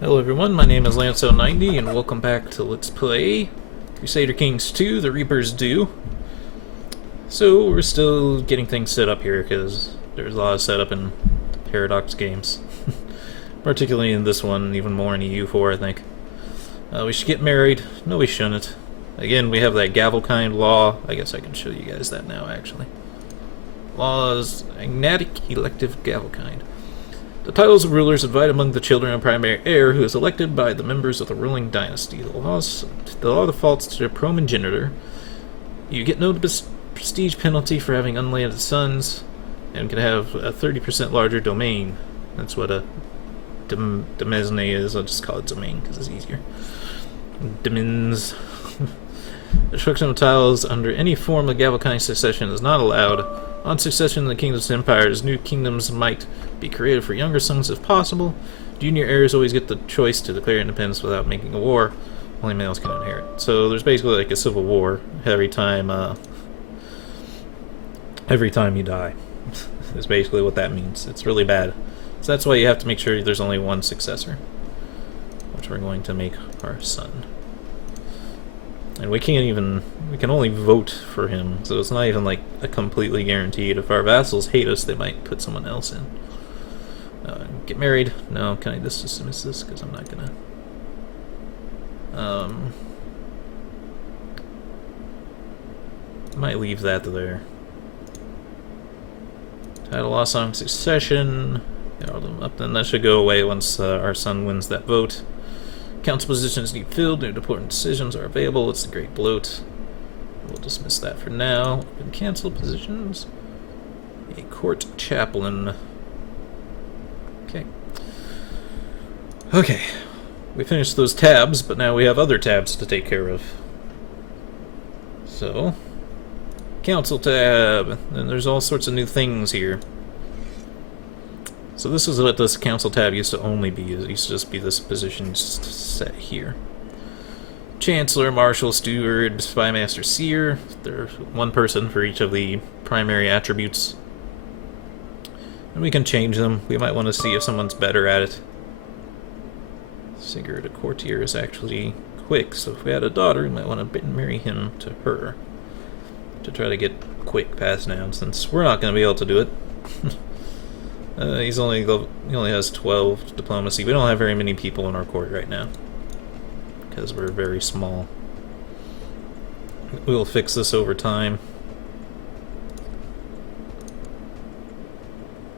Hello everyone, my name is Lance090 and welcome back to Let's Play Crusader Kings 2, The Reaper's Due. So we're still getting things set up here because there's a lot of setup in Paradox games. Particularly in this one, even more in EU4 I think. We should get married. No, we shouldn't. Again, we have that Gavelkind law. I guess I can show you guys that now actually. Laws, Agnatic Elective Gavelkind. The titles of rulers are divided among the children of primary heir, who is elected by the members of the ruling dynasty. The law defaults to the promogenitor. You get no prestige penalty for having unlanded sons, and can have a 30% larger domain. That's what a demesne is. I'll just call it domain because it's easier. Demins. Destruction of tiles under any form of Gavelkind succession is not allowed. On succession in the kingdoms and empires, new kingdoms might be created for younger sons if possible. Junior heirs always get the choice to declare independence without making a war. Only males can inherit. So there's basically like a civil war every time you die. Is basically what that means. It's really bad. So that's why you have to make sure there's only one successor, which we're going to make our son. And we can only vote for him, so it's not even like a completely guaranteed. If our vassals hate us, they might put someone else in. Get married? No, can I just dismiss this? Because I'm not gonna. Might leave that there. Title loss on succession. Arrow them up, then that should go away once our son wins that vote. Council positions need filled, new important decisions are available, it's the Great Bloat. We'll dismiss that for now. Open cancel positions. A court chaplain. Okay. We finished those tabs, but now we have other tabs to take care of. So, council tab, and there's all sorts of new things here. So this is what this council tab used to only be. It used to just be this position just set here. Chancellor, Marshal, Steward, Spymaster, Seer. There's one person for each of the primary attributes. And we can change them. We might want to see if someone's better at it. Sigurd, a courtier, is actually quick, so if we had a daughter, we might want to marry him to her. To try to get quick pass down, since we're not going to be able to do it. He only has 12 diplomacy. We don't have very many people in our court right now, because we're very small. We'll fix this over time.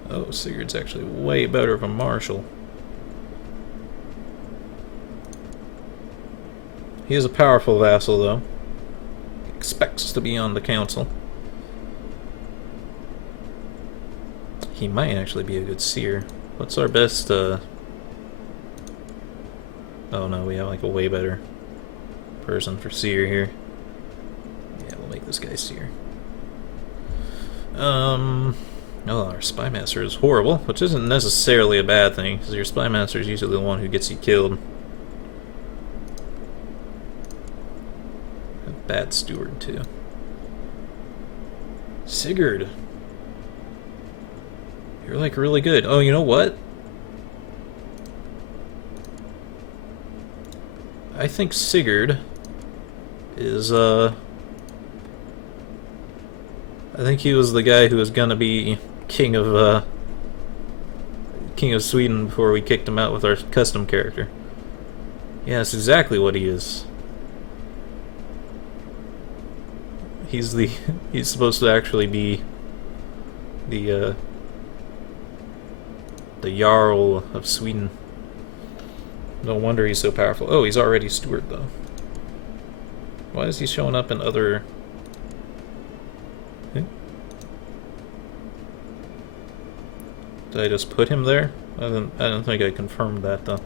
Oh, Sigurd's actually way better of a marshal. He is a powerful vassal, though. He expects to be on the council. He might actually be a good seer. What's our best, Oh no, we have like a way better person for seer here. Yeah, we'll make this guy seer. Oh, our spymaster is horrible, which isn't necessarily a bad thing, because your spymaster is usually the one who gets you killed. A bad steward, too. Sigurd. You're like really good. Oh, you know what? I think Sigurd is, I think he was the guy who was gonna be king of Sweden before we kicked him out with our custom character. Yeah, that's exactly what he is. He's supposed to actually be the Jarl of Sweden. No wonder he's so powerful. Oh, he's already steward, though. Why is he showing up in other... Did I just put him there? I don't think I confirmed that, though.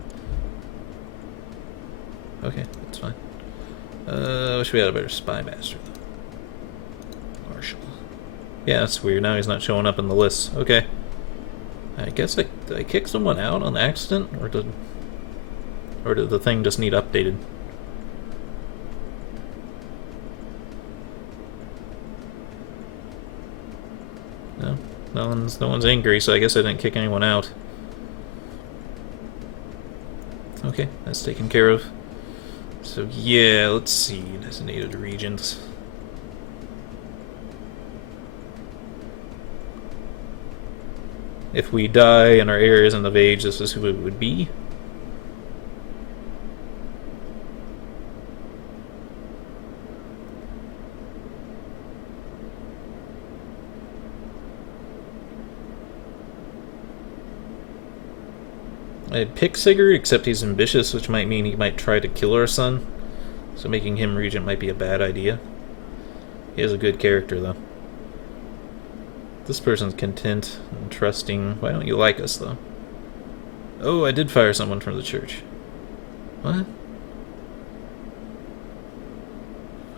Okay, that's fine. Wish we had a better spymaster, though. Marshal. Yeah, that's weird. Now he's not showing up in the list. Okay. I guess did I kick someone out on accident, or did the thing just need updated? No, no one's angry, so I guess I didn't kick anyone out. Okay, that's taken care of. So yeah, let's see, designated regions. If we die and our heir isn't of age, this is who it would be. I'd pick Sigurd, except he's ambitious, which might mean he might try to kill our son. So making him regent might be a bad idea. He is a good character, though. This person's content and trusting. Why don't you like us, though? Oh, I did fire someone from the church. What?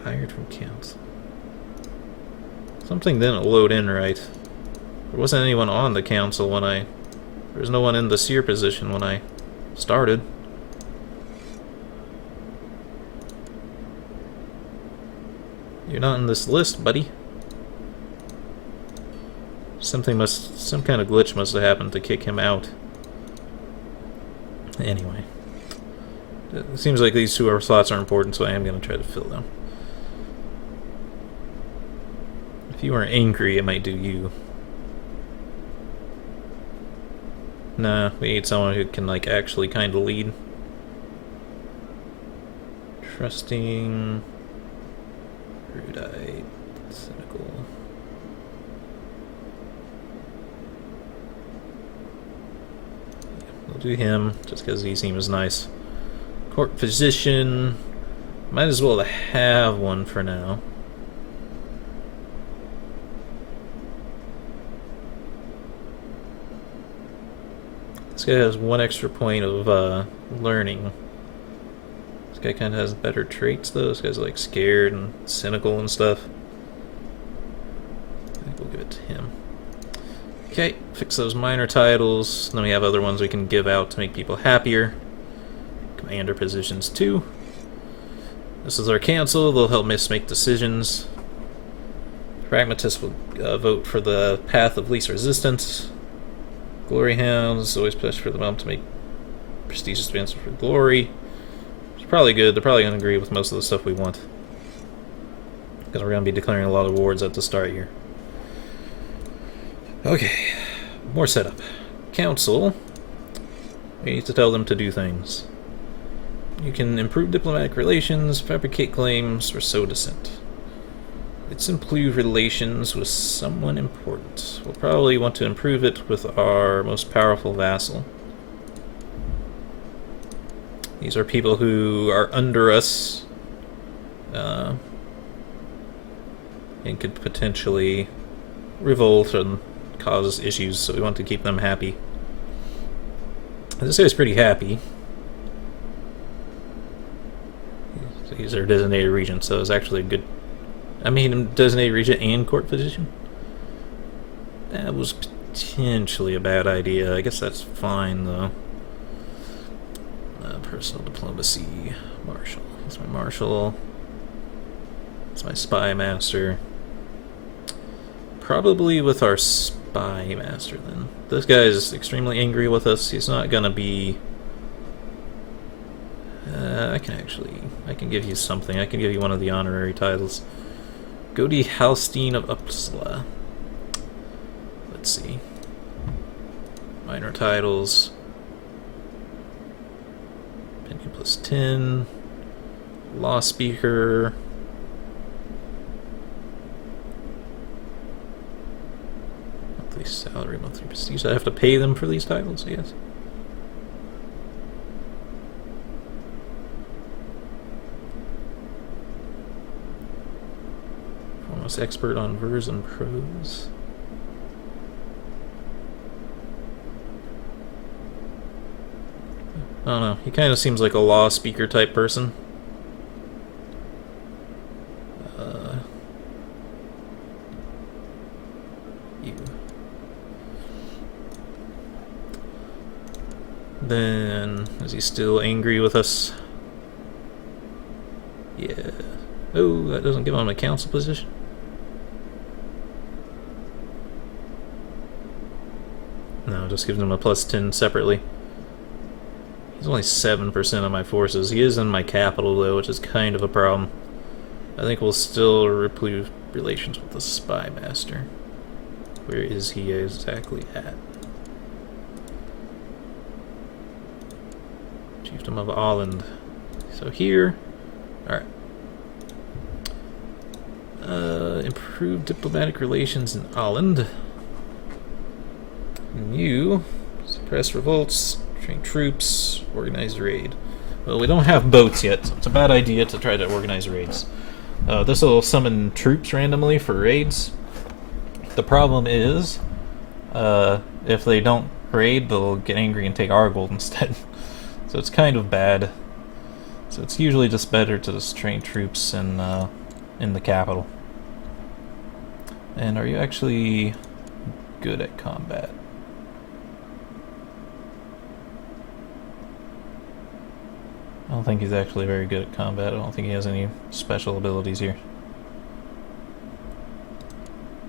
Fired from council. Something didn't load in right. There wasn't anyone on the council when I... There was no one in the seer position when I started. You're not in this list, buddy. Some kind of glitch must have happened to kick him out. Anyway. It seems like these 2 slots are important, so I am going to try to fill them. If you are angry, it might do you. Nah, we need someone who can, like, actually kind of lead. Trusting... Erudite... Cynical... We'll do him, just because he seems nice. Court physician... Might as well have one for now. This guy has 1 extra point of learning. This guy kind of has better traits, though. This guy's like scared and cynical and stuff. I think we'll give it to him. Okay, fix those minor titles. Then we have other ones we can give out to make people happier. Commander positions too. This is our council. They'll help us make decisions. Pragmatists will vote for the path of least resistance. Glory Hounds always push for the realm to make prestigious advances for glory. It's probably good. They're probably going to agree with most of the stuff we want. Because we're going to be declaring a lot of awards at the start here. Okay. More setup. Council. We need to tell them to do things. You can improve diplomatic relations, fabricate claims, or sow dissent. Let's improve relations with someone important. We'll probably want to improve it with our most powerful vassal. These are people who are under us and could potentially revolt and cause issues, so we want to keep them happy. This guy's pretty happy. These are designated regents, so it's actually a good... I made him designated regent and court physician? That was potentially a bad idea. I guess that's fine, though. Personal diplomacy. Marshal. That's my marshal. That's my spy master. Probably with our spy master, then. This guy is extremely angry with us. He's not gonna be... I can give you something. I can give you one of the honorary titles. Godi Halstein of Uppsala. Let's see. Minor titles. Opinion plus 10. Law speaker. Monthly salary, monthly prestige. I have to pay them for these titles, I guess. Almost expert on verse and prose. I don't know. He kind of seems like a law speaker type person. You. Then, is he still angry with us? Yeah. Oh, that doesn't give him a council position. No, just gives him a plus 10 separately. He's only 7% of my forces. He is in my capital, though, which is kind of a problem. I think we'll still replete relations with the Spy Master. Where is he exactly at? Chiefdom of Holland. So here. Alright. Improve diplomatic relations in Holland. And you suppress revolts, train troops, organize raid. Well, we don't have boats yet, so it's a bad idea to try to organize raids. This will summon troops randomly for raids. The problem is, if they don't raid, they'll get angry and take our gold instead. So it's kind of bad. So it's usually just better to just train troops in the capital. And are you actually good at combat? I don't think he's actually very good at combat. I don't think he has any special abilities here.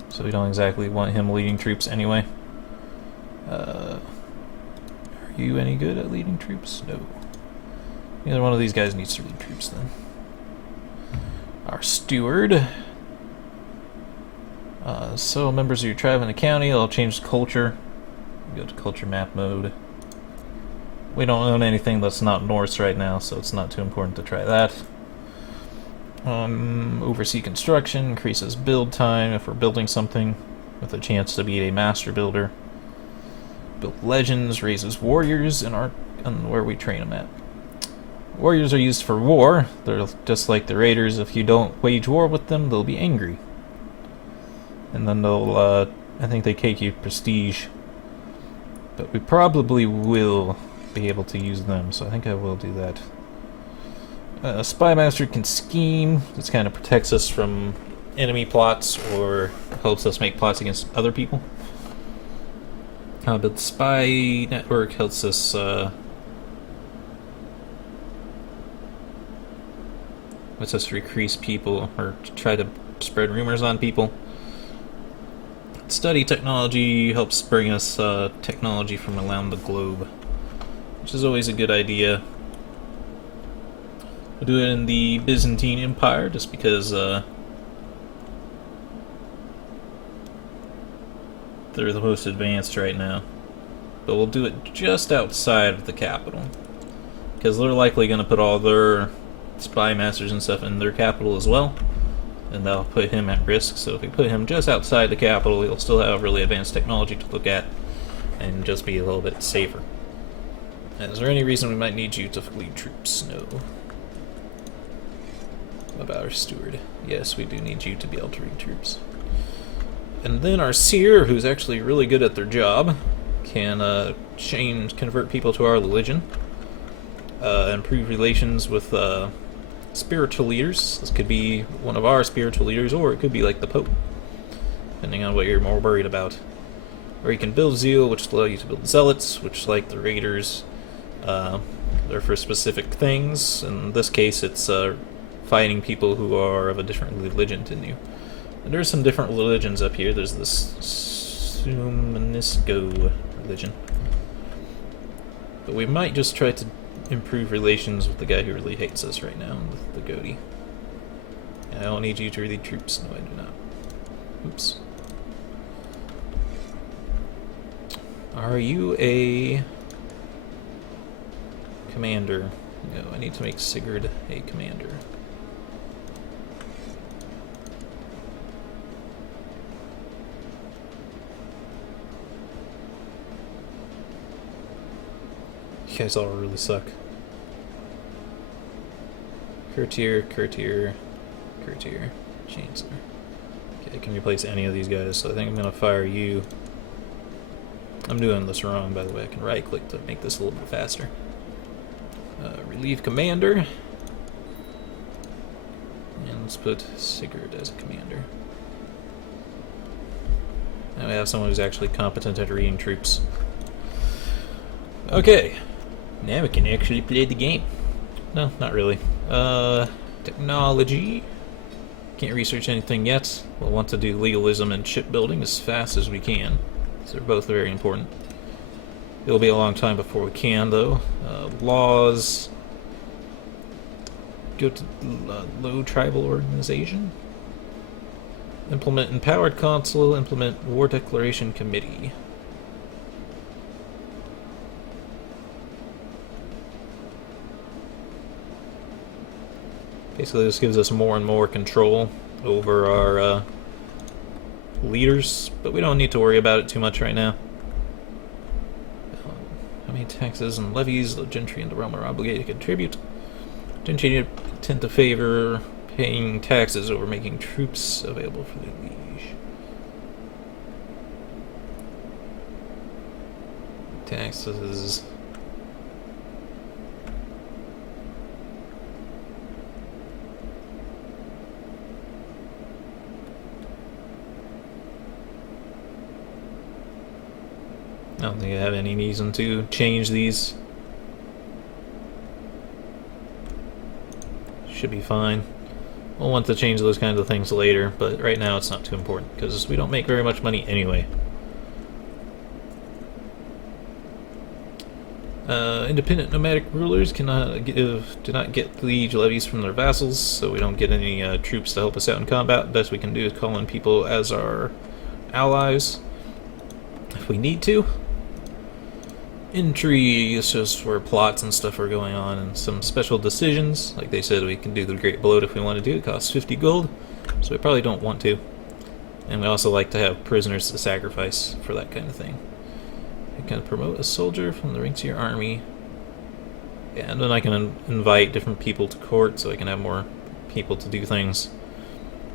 So we don't exactly want him leading troops anyway. Are you any good at leading troops? No. Neither one of these guys needs to lead troops then. Our steward. So members of your tribe in the county, I'll change culture. Go to culture map mode. We don't own anything that's not Norse right now, so it's not too important to try that. Oversee construction, increases build time if we're building something, with a chance to be a master builder. Build legends, raises warriors and where we train them at. Warriors are used for war. They're just like the raiders. If you don't wage war with them, they'll be angry. And then they'll, I think they take you prestige. But we probably will be able to use them, so I think I will do that. A Spy Master can scheme. This kind of protects us from enemy plots or helps us make plots against other people. But the Spy Network helps us lets us increase people or try to spread rumors on people. Study technology helps bring us technology from around the globe, which is always a good idea. We'll do it in the Byzantine Empire just because they're the most advanced right now. But we'll do it just outside of the capital, because they're likely going to put all their spy masters and stuff in their capital as well, and that'll put him at risk. So if we put him just outside the capital, he'll still have really advanced technology to look at and just be a little bit safer. Is there any reason we might need you to lead troops? No. What about our steward? Yes, we do need you to be able to lead troops. And then our seer, who's actually really good at their job, can convert people to our religion, improve relations with spiritual leaders. This could be one of our spiritual leaders, or it could be like the Pope, depending on what you're more worried about. Or you can build zeal, which will allow you to build zealots, which, like the raiders, they're for specific things. In this case, it's fighting people who are of a different religion than you. And there's some different religions up here. There's this Sumanisco religion. But we might just try to improve relations with the guy who really hates us right now, the goatee. And I don't need you to lead troops. No, I do not. Oops. Are you a commander? No, I need to make Sigurd a commander. You guys all really suck. Courtier, Courtier, Courtier, Chancellor. Okay, I can replace any of these guys, so I think I'm gonna fire you. I'm doing this wrong, by the way. I can right click to make this a little bit faster. Relieve commander. And let's put Sigurd as a commander. Now we have someone who's actually competent at reading troops. Okay. Now we can actually play the game. No, not really. Technology. Can't research anything yet. We'll want to do legalism and shipbuilding as fast as we can. So they're both very important. It'll be a long time before we can, though. Laws. Go to low tribal organization. Implement empowered council. Implement war declaration committee. Basically, this gives us more and more control over our leaders, but we don't need to worry about it too much right now. How many taxes and levies the gentry and the realm are obligated to contribute? Gentry tend to favor paying taxes over making troops available for the liege. Taxes. I don't think I have any reason to change these. Should be fine. We'll want to change those kinds of things later, but right now it's not too important because we don't make very much money anyway. Independent nomadic rulers do not get liege levies from their vassals, so we don't get any troops to help us out in combat. Best we can do is call in people as our allies if we need to. Intrigue is just where plots and stuff are going on, and some special decisions. Like they said, we can do the Great Bloat if we want to do it. It costs 50 gold, so we probably don't want to. And we also like to have prisoners to sacrifice for that kind of thing. You can promote a soldier from the ranks of your army. Yeah, and then I can invite different people to court, so I can have more people to do things.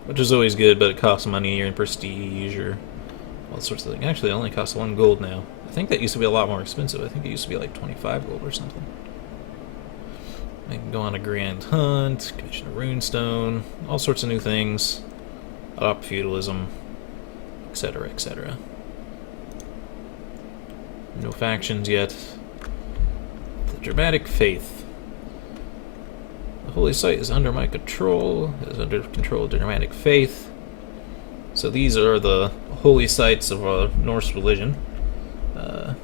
Which is always good, but it costs money or prestige or all sorts of things. Actually, it only costs 1 gold now. I think that used to be a lot more expensive. I think it used to be like 25 gold or something. I can go on a grand hunt, commission a runestone, all sorts of new things, adopt feudalism, etc., etc. No factions yet. The dramatic faith. The holy site is under my control. It is under control of the dramatic faith. So these are the holy sites of Norse religion. You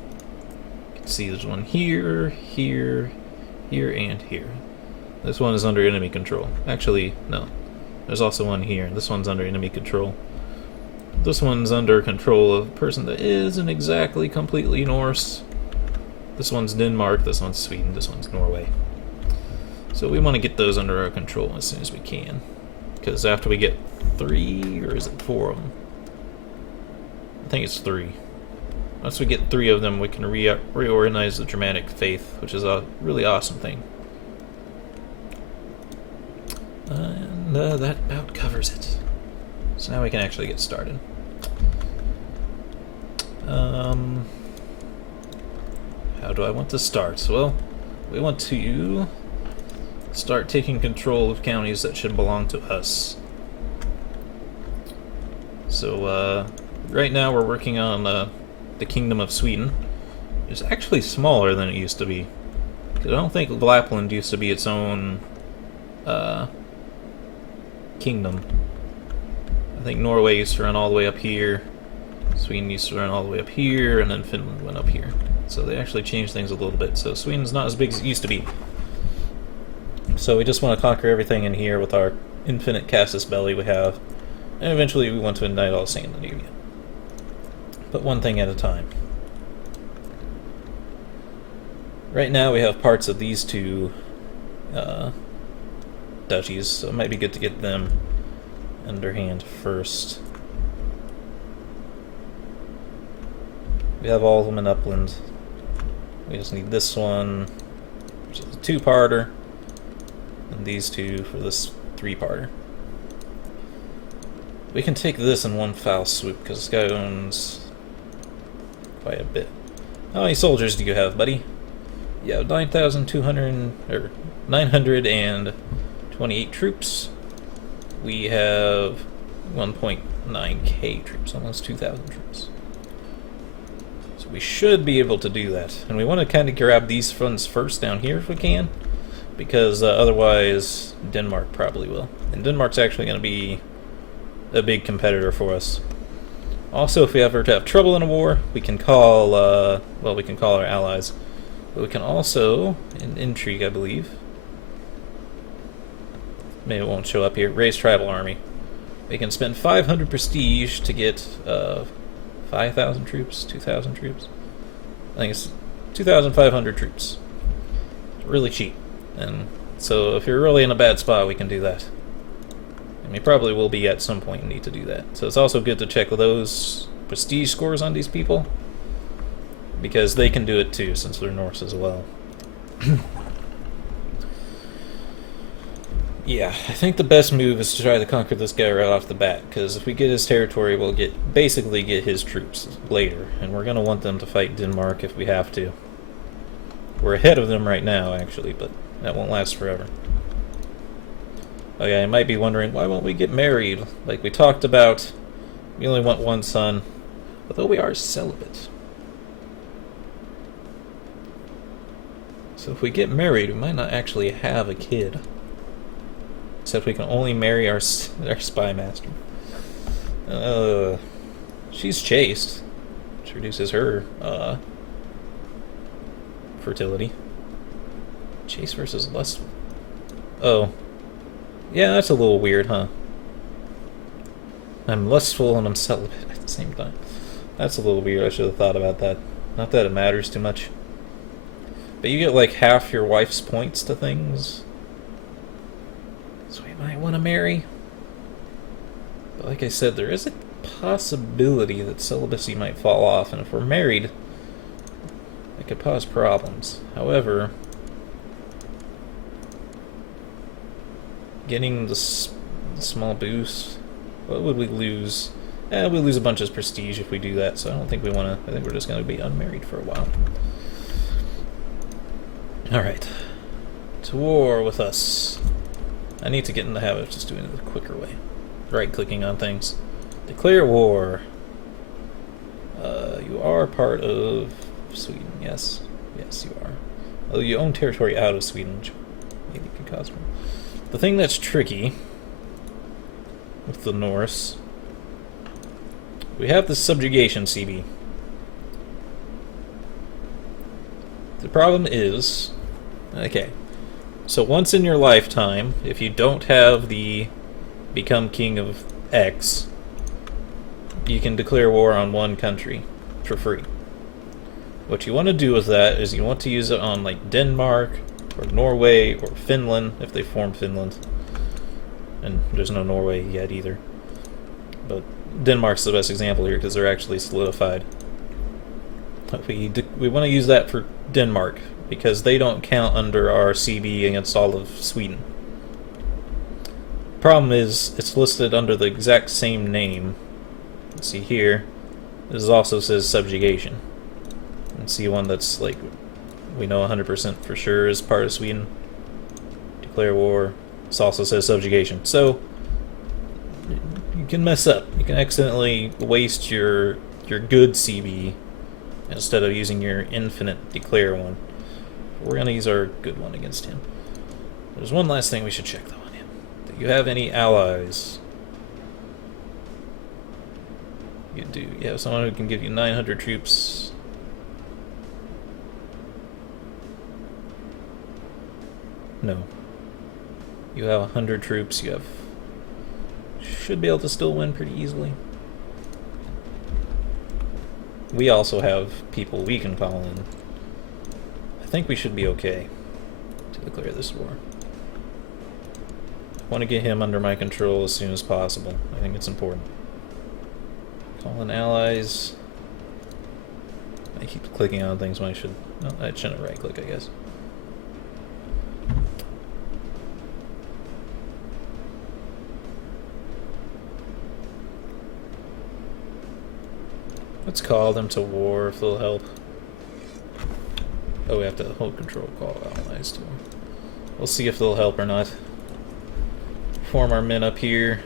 can see there's one here, here, here, and here. This one is under enemy control. Actually, no. There's also one here. This one's under enemy control. This one's under control of a person that isn't exactly completely Norse. This one's Denmark, this one's Sweden, this one's Norway. So we want to get those under our control as soon as we can. Because after we get 3, or is it 4 of them? I think it's 3. Once we get 3 of them, we can reorganize the Germanic faith, which is a really awesome thing. And that about covers it. So now we can actually get started. How do I want to start? Well, we want to start taking control of counties that should belong to us. So, right now we're working on the Kingdom of Sweden. It's actually smaller than it used to be. 'Cause I don't think Lapland used to be its own kingdom. I think Norway used to run all the way up here, Sweden used to run all the way up here, and then Finland went up here. So they actually changed things a little bit. So Sweden's not as big as it used to be. So we just want to conquer everything in here with our infinite Casus Belli we have. And eventually we want to unite all Scandinavia. But one thing at a time. Right now we have parts of these two duchies, so it might be good to get them underhand first. We have all of them in Upland. We just need this one, which is a 2-parter, and these 2 for this 3-parter. We can take this in one foul swoop, because this guy owns quite a bit. How many soldiers do you have, buddy? You have 9,200, or 928 troops. We have 1.9k troops, almost 2,000 troops. So we should be able to do that. And we want to kind of grab these funds first down here if we can, because otherwise Denmark probably will. And Denmark's actually going to be a big competitor for us. Also, if we ever have trouble in a war, we can call, well, we can call our allies. But we can also, in intrigue, I believe, maybe it won't show up here, raise tribal army. We can spend 500 prestige to get 5,000 troops, 2,000 troops. I think it's 2,500 troops. Really cheap. And so if you're really in a bad spot, we can do that. And we probably will be at some point need to do that. So it's also good to check those prestige scores on these people, because they can do it too, since they're Norse as well. Yeah, I think the best move is to try to conquer this guy right off the bat, because if we get his territory, we'll basically get his troops later, and we're going to want them to fight Denmark if we have to. We're ahead of them right now, actually, but that won't last forever. Oh yeah, you might be wondering, why won't we get married? Like we talked about, we only want one son, although we are celibate. So if we get married, we might not actually have a kid. Except we can only marry our spy master. She's chaste, which reduces her fertility. Chaste versus lustful. Oh. Yeah, that's a little weird, huh? I'm lustful and I'm celibate at the same time. That's a little weird. I should have thought about that. Not that it matters too much. But you get like half your wife's points to things. So we might want to marry. But like I said, there is a possibility that celibacy might fall off, and if we're married, it could cause problems. However, getting the small boost, what would we lose? We lose a bunch of prestige if we do that, so I don't think we want to. I think we're just going to be unmarried for a while. Alright. To war with us. I need to get in the habit of just doing it the quicker way. Right-clicking on things. Declare war. You are part of Sweden, yes. Yes, you are. Although you own territory out of Sweden, which maybe could cause more. The thing that's tricky with the Norse, we have the subjugation CB. The problem is, okay, so once in your lifetime, if you don't have the become king of X, you can declare war on one country for free. What you want to do with that is you want to use it on like Denmark or Norway or Finland if they form Finland. And there's no Norway yet either. But Denmark's the best example here because they're actually solidified. We want to use that for Denmark because they don't count under our CB against all of Sweden. Problem is, it's listed under the exact same name. Let's see here. This also says subjugation. And see one that's like we know 100% for sure is part of Sweden. Declare war. This also says subjugation. So you can mess up. You can accidentally waste your good CB instead of using your infinite declare one. We're going to use our good one against him. There's one last thing we should check though on him. Do you have any allies? You do. You have someone who can give you 900 troops. No. You have 100 troops. You have... should be able to still win pretty easily. We also have people we can call in. I think we should be okay to declare this war. I want to get him under my control as soon as possible. I think it's important. Call in allies. I keep clicking on things when I should... no, I shouldn't right click, I guess. Let's call them to war if they'll help. Oh, we have to hold control, call allies to war. We'll see if they'll help or not. Form our men up here.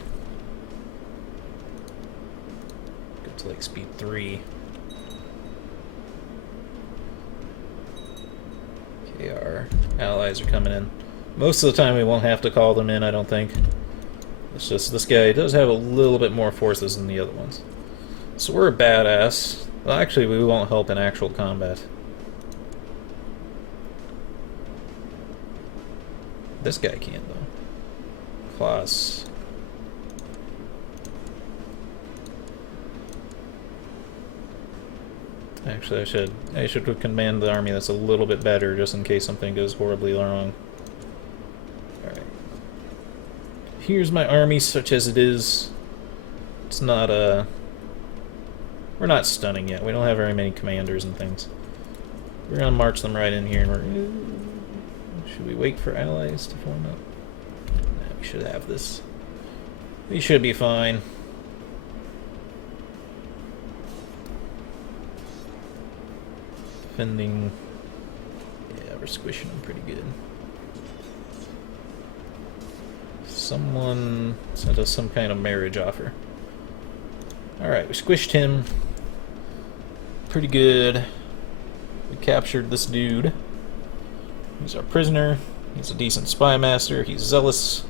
Go to like speed 3. Okay, our allies are coming in. Most of the time we won't have to call them in, I don't think. It's just this guy does have a little bit more forces than the other ones. So we're a badass. Well, actually, we won't help in actual combat. This guy can, though. Class. Actually, I should command the army that's a little bit better, just in case something goes horribly wrong. Alright. Here's my army, such as it is. It's not, we're not stunning yet. We don't have very many commanders and things. We're gonna march them right in here, and we're... Should we wait for allies to form up? Nah, we should have this. We should be fine. Defending... Yeah, we're squishing them pretty good. Someone sent us some kind of marriage offer. Alright, we squished him. Pretty good. We captured this dude. He's our prisoner. He's a decent spy master. He's zealous.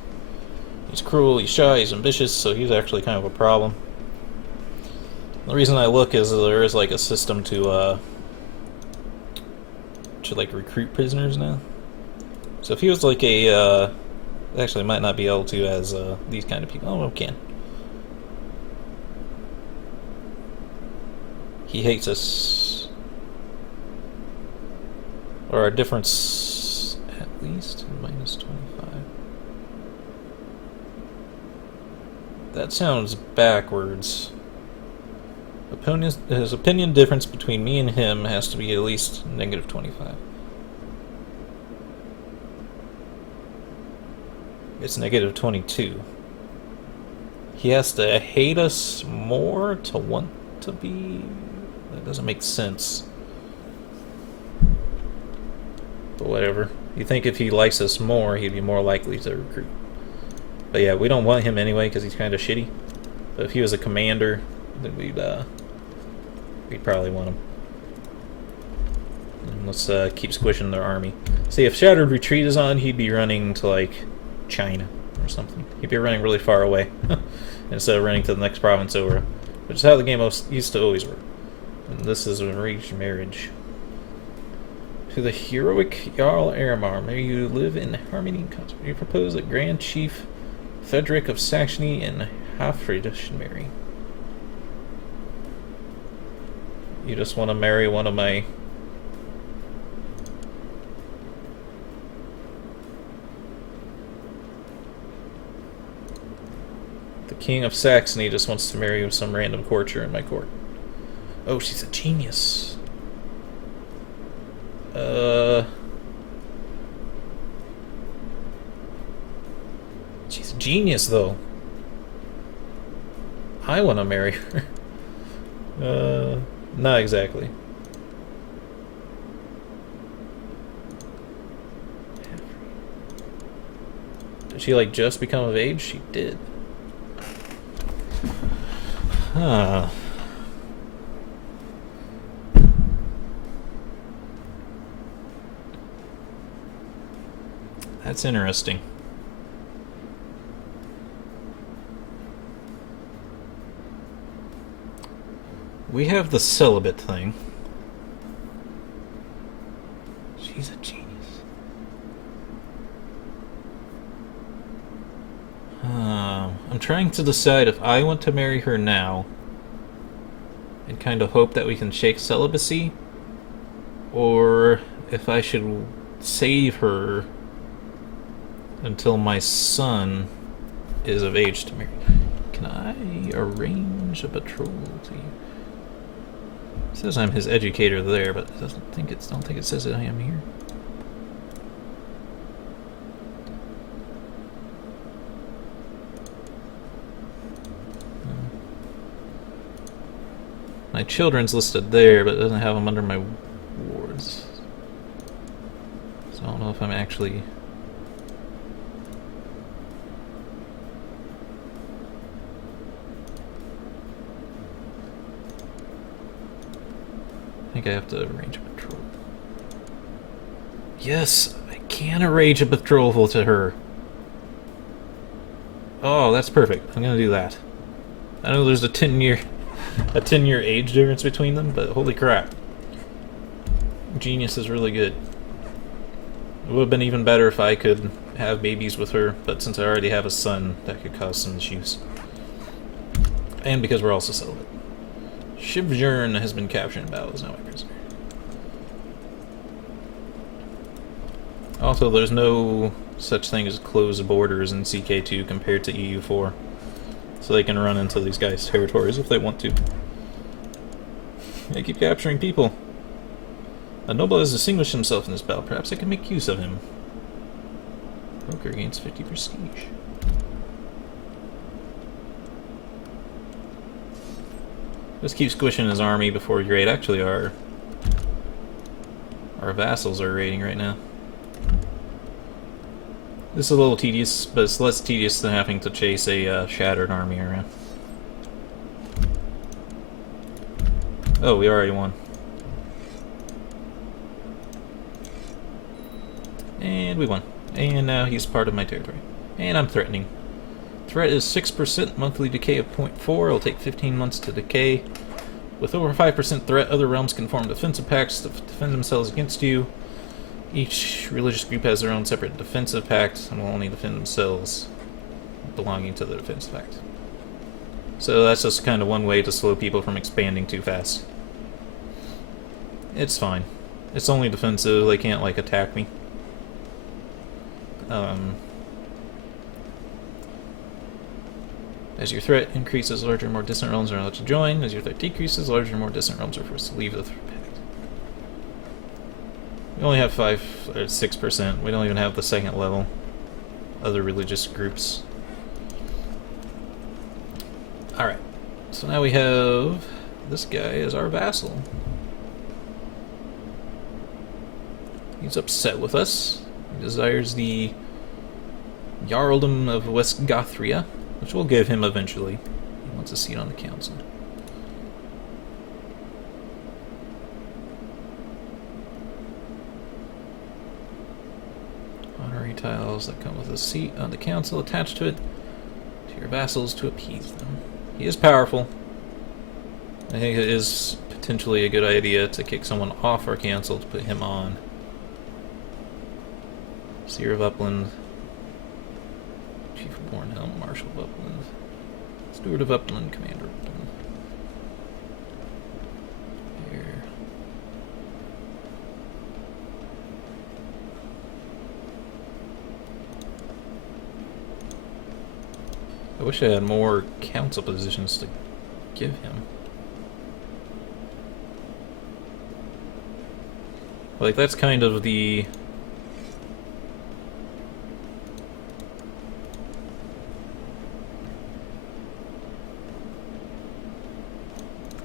He's cruel. He's shy. He's ambitious. So he's actually kind of a problem. The reason I look is there is like a system to like recruit prisoners now. So if he was like a actually might not be able to as these kind of people. Oh, we can. He hates us. Or our difference at least minus 25. That sounds backwards. His opinion difference between me and him has to be at least negative 25. It's negative 22. He has to hate us more to want to be... That doesn't make sense. But whatever. You think if he likes us more, he'd be more likely to recruit. But yeah, we don't want him anyway because he's kind of shitty. But if he was a commander, then we'd probably want him. And let's keep squishing their army. See, if Shattered Retreat is on, he'd be running to like China or something. He'd be running really far away instead of running to the next province over, which is how the game used to always work. And this is Enraged Marriage. To the heroic Jarl Eramar, may you live in harmony and concert. You propose that Grand Chief Frederick of Saxony and Hafridish marry. You just want to marry one of my... The King of Saxony just wants to marry some random courtier in my court. Oh, she's a genius. She's a genius, though. I want to marry her. Not exactly. Did she, like, just become of age? She did. Huh. That's interesting. We have the celibate thing. She's a genius. I'm trying to decide if I want to marry her now and kind of hope that we can shake celibacy, or if I should save her until my son is of age to marry. Can I arrange a betrothal to you? It says I'm his educator there, but I don't think it says that I am here. My children's listed there, but it doesn't have them under my wards. So I don't know if I'm actually... I think I have to arrange a betrothal. Yes, I can arrange a betrothal to her. Oh, that's perfect. I'm gonna do that. I know there's a 10-year a 10-year age difference between them, but holy crap. Genius is really good. It would have been even better if I could have babies with her, but since I already have a son, that could cause some issues. And because we're also celibate. Shivjern has been captured in battle, is now my prisoner. Also, there's no such thing as closed borders in CK2 compared to EU4. So they can run into these guys' territories if they want to. They keep capturing people. A noble has distinguished himself in this battle. Perhaps I can make use of him. Broker gains 50 prestige. Let's keep squishing his army before we raid. Actually, our vassals are raiding right now. This is a little tedious, but it's less tedious than having to chase a shattered army around. Oh, we already won. And we won. And now he's part of my territory. And I'm threatening. Threat is 6%, monthly decay of 0.4. It'll take 15 months to decay. With over 5% threat, other realms can form defensive pacts to defend themselves against you. Each religious group has their own separate defensive pact and will only defend themselves belonging to the defensive pact. So that's just kind of one way to slow people from expanding too fast. It's fine. It's only defensive, they can't like attack me. As your threat increases, larger and more distant realms are allowed to join. As your threat decreases, larger and more distant realms are forced to leave the threat pact. We only have 5 or 6%. We don't even have the second level. Other religious groups. Alright. So now we have this guy as our vassal. He's upset with us. He desires the Jarldom of West Gothria, which we'll give him eventually. He wants a seat on the council. Honorary tiles that come with a seat on the council attached to it to your vassals to appease them. He is powerful. I think it is potentially a good idea to kick someone off our council to put him on. Seer of Upland, Chief of Bornhelm, Marshal of Upland, Steward of Upland, Commander of Upland. Here. I wish I had more council positions to give him. Like, that's kind of the...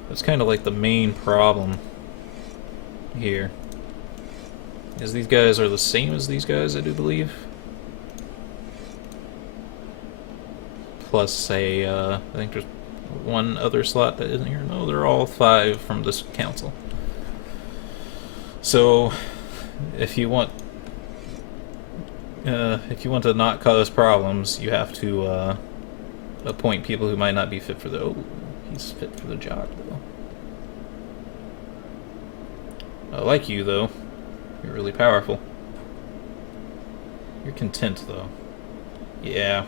That's kind of like the main problem here. Is these guys are the same as these guys, I do believe. Plus I think there's one other slot that isn't here. No, they're all 5 from this council. So, if you want to not cause problems, you have to appoint people who might not be fit for the... Oh, he's fit for the job, though. I like you, though. You're really powerful. You're content, though. Yeah.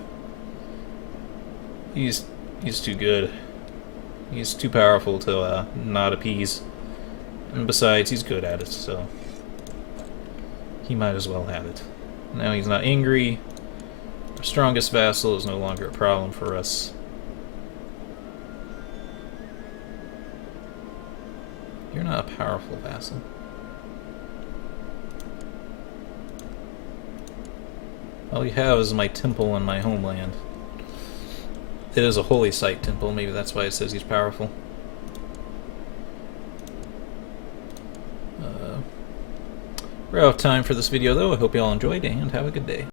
He's too good. He's too powerful to not appease. And besides, he's good at it, so... he might as well have it. Now he's not angry. Our strongest vassal is no longer a problem for us. You're not a powerful vassal. All you have is my temple and my homeland. It is a holy site temple, maybe that's why it says he's powerful. We're out of time for this video though. I hope you all enjoyed and have a good day.